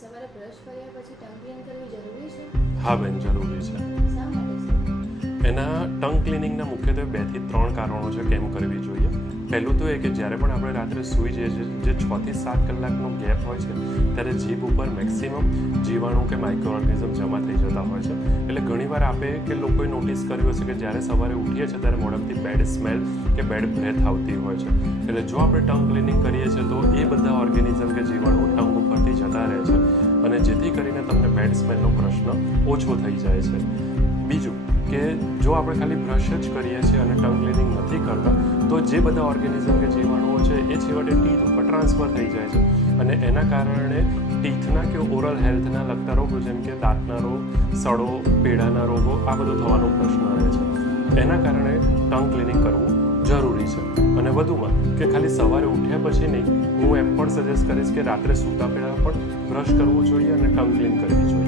સવારે બ્રશ કર્યા પછી ટંગ ક્લીન કરવી જરૂરી છે? હા બેન, જરૂરી છે. શા માટે છે? એના ટંગ ક્લિનિંગના મુખ્યત્વે 2 થી 3 કારણો છે કેમ કરવી જોઈએ. પહેલું તો એ કે જ્યારે પણ આપણે રાત્રે સૂઈ જઈએ છીએ, જે 6 થી 7 કલાકનો ગેપ હોય છે, ત્યારે જીભ ઉપર મેક્સિમમ જીવાણુ કે માઇક્રો ઓર્ગેનિઝમ જમા થઈ જતા હોય છે. એટલે ઘણીવાર આપણે કે લોકોએ નોટિસ કર્યું હશે કે જ્યારે સવારે ઉઠીએ છીએ ત્યારે મોઢામાંથી બેડ સ્મેલ કે બેડ બ્રેથ આવતી હોય છે. એટલે જો આપણે ટંગ ક્લિનિંગ કરીએ છીએ તો એ બધા ઓર્ગેનિઝમ કે જીવાણુ ટંગ ઉપરથી જતા રહે છે અને જેથી કરીને તમને બેડ સ્મેલનો પ્રશ્ન ઓછો થઈ જાય છે. બીજું કે જો આપણે ખાલી બ્રશ જ કરીએ છીએ અને ટંગ ક્લિનિંગ નથી કરતા તો જે બધા ઓર્ગેનિઝમ કે જીવાણુઓ છે એ છેવટે ટીથ ઉપર ટ્રાન્સફર થઈ જાય છે અને એના કારણે ટીથના કે ઓરલ હેલ્થના લગતા રોગો જેમ કે દાંતના રોગ, સડો, પેઢાના રોગો આ બધું થવાનો પ્રશ્ન રહે છે. એના કારણે ટંગ ક્લિનિંગ કરવું જરૂરી છે. અને વધુમાં કે ખાલી સવારે ઉઠ્યા પછી નહીં, હું એમ પણ સજેસ્ટ કરીશ કે રાત્રે સૂતા પહેલાં પણ બ્રશ કરવું જોઈએ અને ટંગ ક્લીન કરવી જોઈએ.